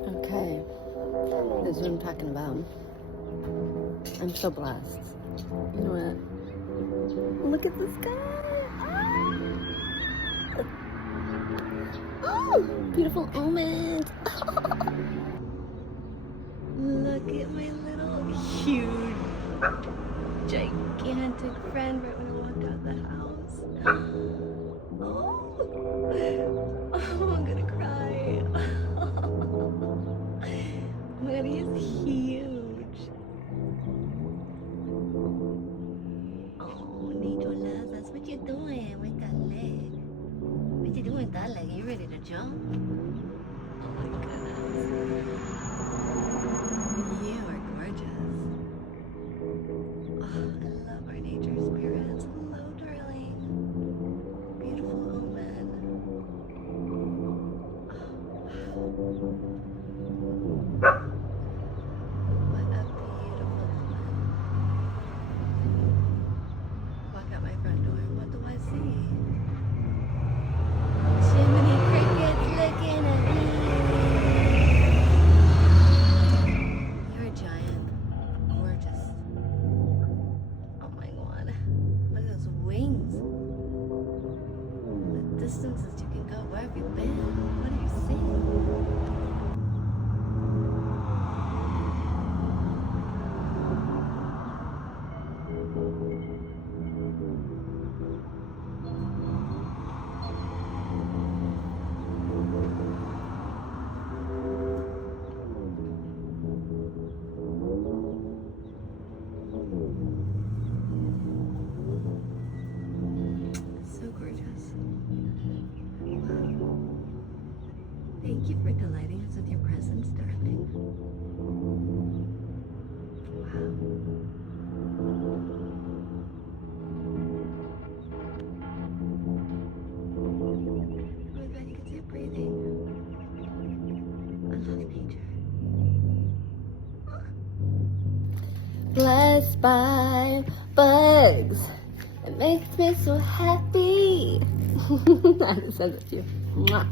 Okay, this is what I'm talking about. I'm so blessed. You know what? Look at the sky! Ah! Oh, beautiful omens! Look at my little huge, gigantic friend right when I walked out the house. Oh, I'm gonna cry. Oh my god, he is huge. Oh, Angel loves us. What you doing with that leg? What you doing with that leg? You ready to jump? Oh my goodness. You are gorgeous. Oh, I love our nature spirits. Hello, darling. Beautiful omen. What a beautiful omen. Walk out my front door. What do I see? Jiminy Cricket's looking at me. You're a giant. Gorgeous. Oh my god. Look at those wings. The distances you can go. Where have you been? What have you seen? So gorgeous. Wow. Thank you for delighting us with your presence, darling. Wow. Oh my god, you can see it breathing. I love nature. Blessed by bugs. It makes me so happy. I just said it to you. Mwah.